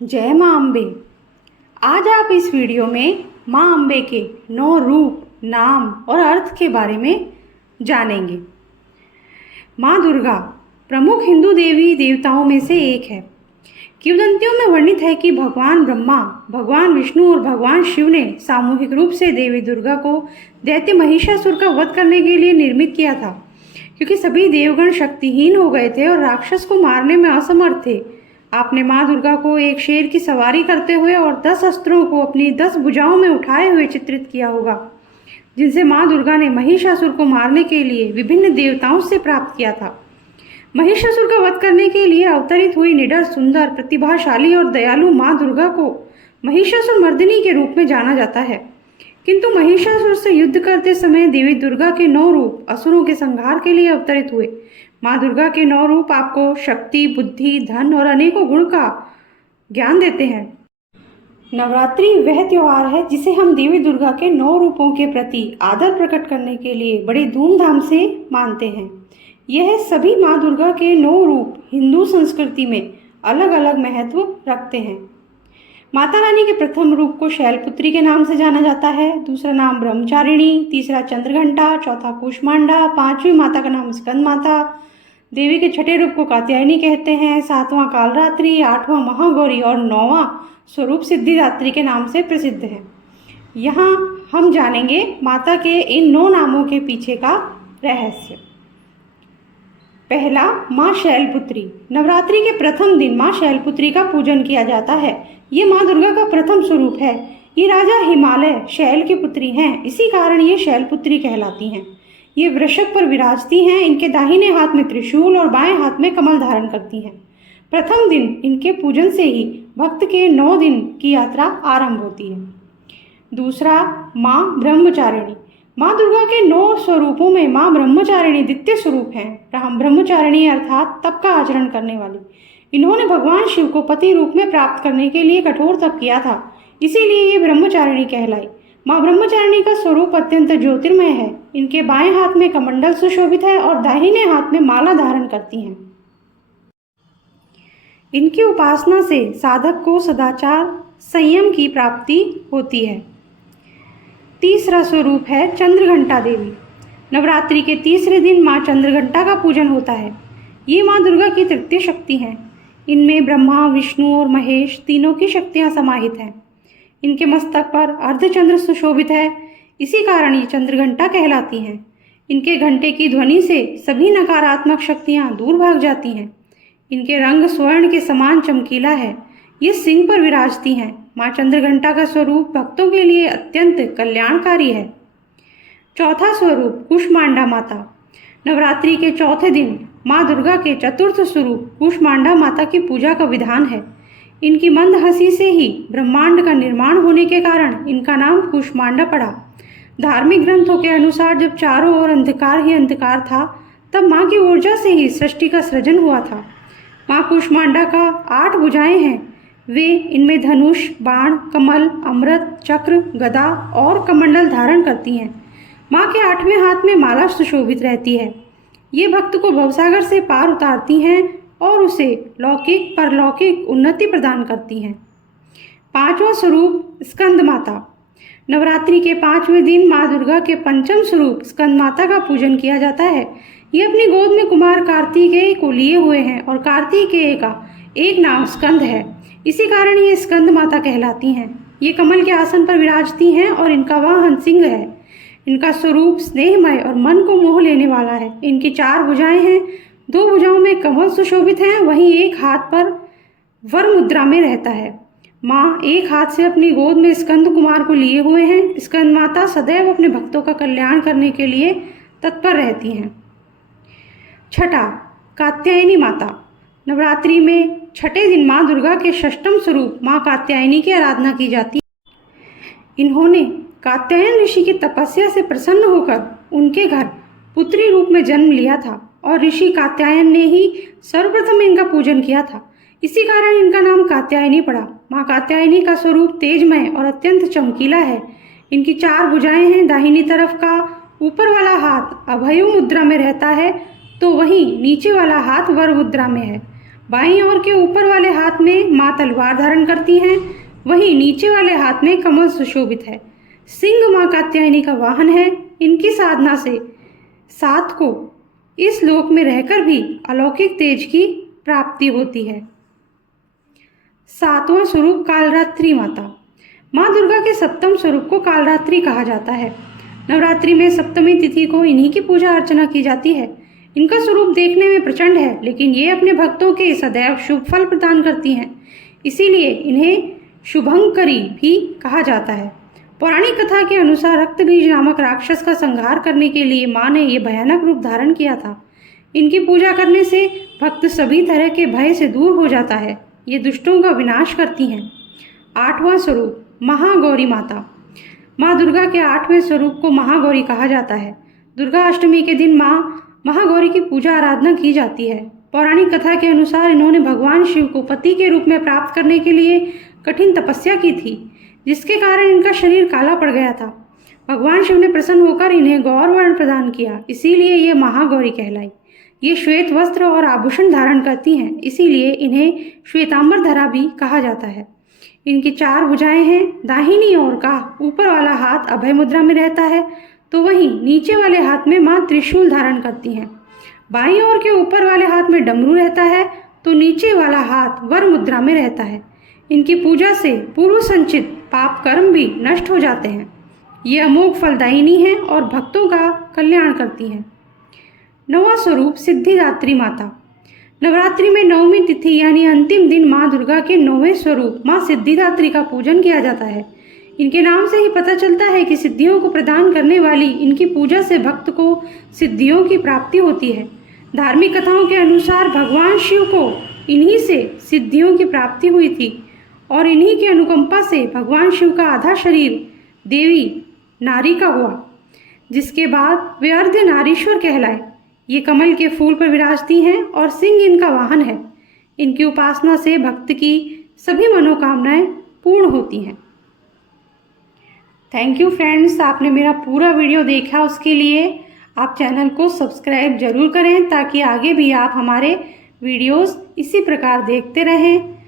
जय माँ अम्बे। आज आप इस वीडियो में माँ अम्बे के 9 रूप, नाम और अर्थ के बारे में जानेंगे। माँ दुर्गा प्रमुख हिंदू देवी देवताओं में से एक है। किंवदंतियों में वर्णित है कि भगवान ब्रह्मा, भगवान विष्णु और भगवान शिव ने सामूहिक रूप से देवी दुर्गा को दैत्य महिषासुर का वध करने के लिए निर्मित किया था। क्योंकि सभी देवगण शक्तिहीन हो गए थे और राक्षस को मारने में असमर्थ थे, आपने माँ दुर्गा को एक शेर की सवारी करते हुए और 10 अस्त्रों को अपनी 10 भुजाओं में उठाए हुए चित्रित किया होगा, जिनसे माँ दुर्गा ने महिषासुर को मारने के लिए विभिन्न देवताओं से प्राप्त किया था। महिषासुर का वध करने के लिए अवतरित हुई निडर, सुंदर, प्रतिभाशाली और दयालु माँ दुर्गा को महिषासुर मर्दिनी के रूप में जाना जाता है। किंतु महिषासुर से युद्ध करते समय देवी दुर्गा के 9 रूप असुरों के संहार के लिए अवतरित हुए। माँ दुर्गा के 9 रूप आपको शक्ति, बुद्धि, धन और अनेकों गुण का ज्ञान देते हैं। नवरात्रि वह त्योहार है जिसे हम देवी दुर्गा के 9 रूपों के प्रति आदर प्रकट करने के लिए बड़े धूमधाम से मानते हैं। यह सभी माँ दुर्गा के 9 रूप हिंदू संस्कृति में अलग अलग महत्व रखते हैं। माता रानी के प्रथम रूप को शैलपुत्री के नाम से जाना जाता है, दूसरा नाम ब्रह्मचारिणी, तीसरा चंद्रघंटा, चौथा कूष्मांडा, पांचवी माता का नाम स्कंद माता। देवी के छठे रूप को कात्यायनी कहते हैं, सातवां कालरात्रि, आठवां महागौरी और 9वां स्वरूप सिद्धिदात्री के नाम से प्रसिद्ध है। यहाँ हम जानेंगे माता के इन 9 नामों के पीछे का रहस्य। पहला, माँ शैलपुत्री। नवरात्रि के प्रथम दिन माँ शैलपुत्री का पूजन किया जाता है। ये माँ दुर्गा का प्रथम स्वरूप है। ये राजा हिमालय शैल की पुत्री हैं, इसी कारण ये शैलपुत्री कहलाती हैं। ये वृषभ पर विराजती हैं। इनके दाहिने हाथ में त्रिशूल और बाएं हाथ में कमल धारण करती हैं। प्रथम दिन इनके पूजन से ही भक्त के 9 दिन की यात्रा आरंभ होती है। दूसरा, माँ ब्रह्मचारिणी। माँ दुर्गा के 9 स्वरूपों में माँ ब्रह्मचारिणी द्वितीय स्वरूप हैं। ब्रह्मचारिणी अर्थात तप का आचरण करने वाली। इन्होंने भगवान शिव को पति रूप में प्राप्त करने के लिए कठोर तप किया था, इसीलिए ये ब्रह्मचारिणी कहलाई। माँ ब्रह्मचारिणी का स्वरूप अत्यंत ज्योतिर्मय है। इनके बाएं हाथ में कमंडल सुशोभित है और दाहिने हाथ में माला धारण करती हैं। इनकी उपासना से साधक को सदाचार, संयम की प्राप्ति होती है। तीसरा स्वरूप है चंद्रघंटा देवी। नवरात्रि के तीसरे दिन माँ चंद्रघंटा का पूजन होता है। ये माँ दुर्गा की तृतीय शक्ति हैं। इनमें ब्रह्मा, विष्णु और महेश तीनों की शक्तियाँ समाहित हैं। इनके मस्तक पर अर्धचंद्र सुशोभित है, इसी कारण ये चंद्रघंटा कहलाती हैं। इनके घंटे की ध्वनि से सभी नकारात्मक शक्तियाँ दूर भाग जाती हैं। इनके रंग स्वर्ण के समान चमकीला है। ये सिंह पर विराजती हैं। माँ चंद्रघंटा का स्वरूप भक्तों के लिए अत्यंत कल्याणकारी है। चौथा स्वरूप कूष्मांडा माता। नवरात्रि के चौथे दिन माँ दुर्गा के चतुर्थ स्वरूप कूष्मांडा माता की पूजा का विधान है। इनकी मंद हंसी से ही ब्रह्मांड का निर्माण होने के कारण इनका नाम कूष्मांडा पड़ा। धार्मिक ग्रंथों के अनुसार जब चारों ओर अंधकार ही अंधकार था, तब माँ की ऊर्जा से ही सृष्टि का सृजन हुआ था। माँ कूष्मांडा का 8 भुजाएं हैं। वे इनमें धनुष, बाण, कमल, अमृत, चक्र, गदा और कमंडल धारण करती हैं। माँ के 8वें हाथ में माला सुशोभित रहती है। ये भक्त को भवसागर से पार उतारती हैं और उसे लौकिक परलौकिक उन्नति प्रदान करती हैं। 5वां स्वरूप स्कंद माता। नवरात्रि के 5वें दिन माँ दुर्गा के पंचम स्वरूप स्कंद माता का पूजन किया जाता है। ये अपनी गोद में कुमार कार्तिकेय को लिए हुए हैं और कार्तिकेय का एक नाम स्कंद है, इसी कारण ये स्कंद माता कहलाती हैं। ये कमल के आसन पर विराजती हैं और इनका वाहन सिंह है। इनका स्वरूप स्नेहमय और मन को मोह लेने वाला है। इनकी 4 भुजाएं हैं। 2 भुजाओं में कमल सुशोभित हैं, वहीं एक हाथ पर वर मुद्रा में रहता है। माँ एक हाथ से अपनी गोद में स्कंद कुमार को लिए हुए हैं। स्कंद माता सदैव अपने भक्तों का कल्याण करने के लिए तत्पर रहती हैं। छठा, कात्यायनी माता। नवरात्रि में छठे दिन माँ दुर्गा के षष्ठम स्वरूप माँ कात्यायनी की आराधना की जाती है। इन्होंने कात्यायन ऋषि की तपस्या से प्रसन्न होकर उनके घर पुत्री रूप में जन्म लिया था और ऋषि कात्यायन ने ही सर्वप्रथम इनका पूजन किया था, इसी कारण इनका नाम कात्यायनी पड़ा। माँ कात्यायनी का स्वरूप तेजमय और अत्यंत चमकीला है। इनकी 4 भुजाएं हैं। दाहिनी तरफ का ऊपर वाला हाथ अभय मुद्रा में रहता है, तो वहीं नीचे वाला हाथ वर मुद्रा में है। बाईं ओर के ऊपर वाले हाथ में माँ तलवार धारण करती हैं, वहीं नीचे वाले हाथ में कमल सुशोभित है। सिंह माँ कात्यायनी का वाहन है। इनकी साधना से सात को इस लोक में रहकर भी अलौकिक तेज की प्राप्ति होती है। सातवां स्वरूप कालरात्रि माता। माँ दुर्गा के सप्तम स्वरूप को कालरात्रि कहा जाता है। नवरात्रि में सप्तमी तिथि को इन्हीं की पूजा अर्चना की जाती है। इनका स्वरूप देखने में प्रचंड है, लेकिन ये अपने भक्तों के सदैव शुभ फल प्रदान करती हैं, इसीलिए इन्हें शुभंकरी भी कहा जाता है। पौराणिक कथा के अनुसार रक्तबीज नामक राक्षस का संहार करने के लिए माँ ने ये भयानक रूप धारण किया था। इनकी पूजा करने से भक्त सभी तरह के भय से दूर हो जाता है। ये दुष्टों का विनाश करती हैं। आठवां स्वरूप महागौरी माता। माँ दुर्गा के आठवें स्वरूप को महागौरी कहा जाता है। दुर्गा अष्टमी के दिन माँ महागौरी की पूजा आराधना की जाती है। पौराणिक कथा के अनुसार इन्होंने भगवान शिव को पति के रूप में प्राप्त करने के लिए कठिन तपस्या की थी, जिसके कारण इनका शरीर काला पड़ गया था। भगवान शिव ने प्रसन्न होकर इन्हें गौर वर्ण प्रदान किया, इसीलिए ये महागौरी कहलाई। ये श्वेत वस्त्र और आभूषण धारण करती हैं, इसीलिए इन्हें श्वेतांबरधरा भी कहा जाता है। इनकी 4 भुजाएं हैं। दाहिनी ओर का ऊपर वाला हाथ अभय मुद्रा में रहता है, तो वहीं नीचे वाले हाथ में माँ त्रिशूल धारण करती हैं। बाईं ओर के ऊपर वाले हाथ में डमरू रहता है, तो नीचे वाला हाथ वर मुद्रा में रहता है। इनकी पूजा से पूर्व संचित पाप कर्म भी नष्ट हो जाते हैं। ये अमोघ फलदायिनी हैं और भक्तों का कल्याण करती हैं। 9वां स्वरूप सिद्धिदात्री माता। नवरात्रि में 9वीं तिथि यानी अंतिम दिन माँ दुर्गा के 9वें स्वरूप माँ सिद्धिदात्री का पूजन किया जाता है। इनके नाम से ही पता चलता है कि सिद्धियों को प्रदान करने वाली इनकी पूजा से भक्त को सिद्धियों की प्राप्ति होती है। धार्मिक कथाओं के अनुसार भगवान शिव को इन्हीं से सिद्धियों की प्राप्ति हुई थी और इन्हीं की अनुकंपा से भगवान शिव का आधा शरीर देवी नारी का हुआ, जिसके बाद वे अर्ध नारीश्वर कहलाए। ये कमल के फूल पर विराजती हैं और सिंह इनका वाहन है। इनकी उपासना से भक्त की सभी मनोकामनाएं पूर्ण होती हैं। थैंक यू फ्रेंड्स, आपने मेरा पूरा वीडियो देखा, उसके लिए आप चैनल को सब्सक्राइब जरूर करें ताकि आगे भी आप हमारे वीडियोस इसी प्रकार देखते रहें।